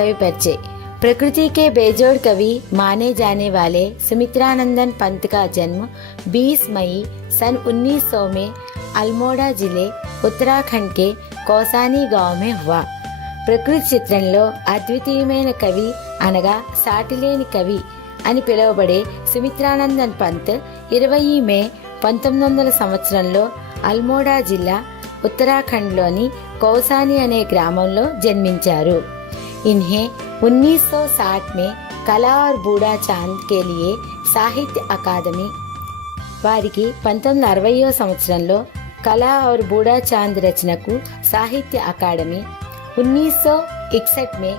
कवि परिचय। प्रकृति के बेजोड़ कवि माने जाने वाले सुमित्रानंदन पंत का जन्म 20 मई सन 1900 में अल्मोड़ा जिले उत्तराखंड के कौसानी गांव में हुआ। ప్రకృతి చిత్రంలో అద్వితీయమైన కవి అనగా సాటిలేని కవి అని పిలువబడే సుమిత్రానందన్ పంత్ 20 మే 1900 సంవత్సరంలో అల్మోడా జిల్లా उत्तराखंडలోని कौसानी అనే గ్రామంలో జన్మించారు। इन्हें 1960 में कला और बूढ़ा चांद के लिए साहित्य अकादमी వారికి 1960వ సంవత్సరంలో కళా और बूढ़ा चांद రచనకు సాహిత్య అకాడమీ, 1961 में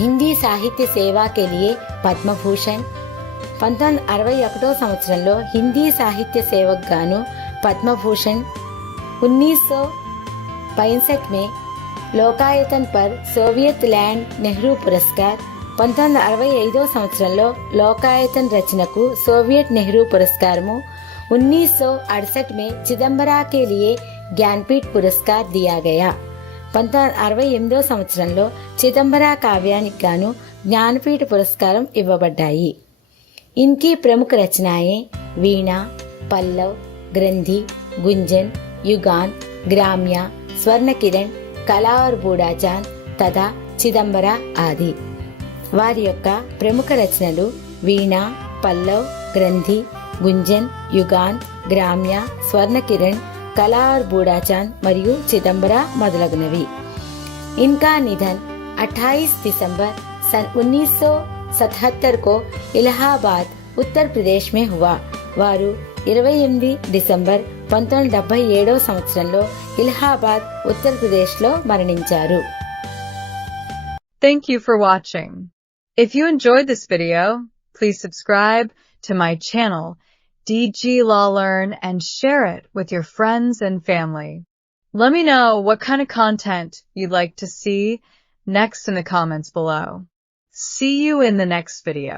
हिंदी साहित्य सेवा के लिए पद्म भूषण, 1961వ సంవత్సరంలో హిందీ సాహిత్య సేవకు గాను పద్మభూషణ్, 1965 में लोकायतन पर सोवियत लैंड नेहरू पुरस्कार, 1965వ సంవత్సరంలో లోకాయతన్ రచనకు सोवियत नेहरू पुरस्कारము, 1968 में चिदंबरा के लिए ज्ञानपीठ पुरस्कार दिया गया। 1968వ సంవత్సరంలో చిదంబరా కావ్యానికి గాను జ్ఞానపీఠ పురస్కారం ఇవ్వబడ్డాయి। इनकी प्रमुख रचनाएं वीणा, पल्लव, ग्रंथि, गुंजन, युगान, ग्राम्या, स्वर्ण किरण, कला और बूढ़ा चांद तथा చిదంబర ఆది। వారి యొక్క ప్రముఖ రచనలు వీణ, పల్లవ్, గ్రంథి, గుంజన్, యుగాన్, గ్రామ్య, స్వర్ణ కిరణ్, कला और बूढ़ा चांद మరియు చిదంబర మొదలగునవి। इनका निधन 28 दिसंबर सन 1977 को इलाहाबाद उत्तर प्रदेश में हुआ। వారు 28 డిసెంబర్ 1977వ సంవత్సరంలో ఇలహాబాద్ ఉత్తర్ ప్రదేశ్లో మరణించారు। Thank you for watching. If you enjoyed this video, please subscribe to my channel DG Law Learn and share it with your friends and family. Let me know what kind of content you'd like to see next in the comments below. See you in the next video.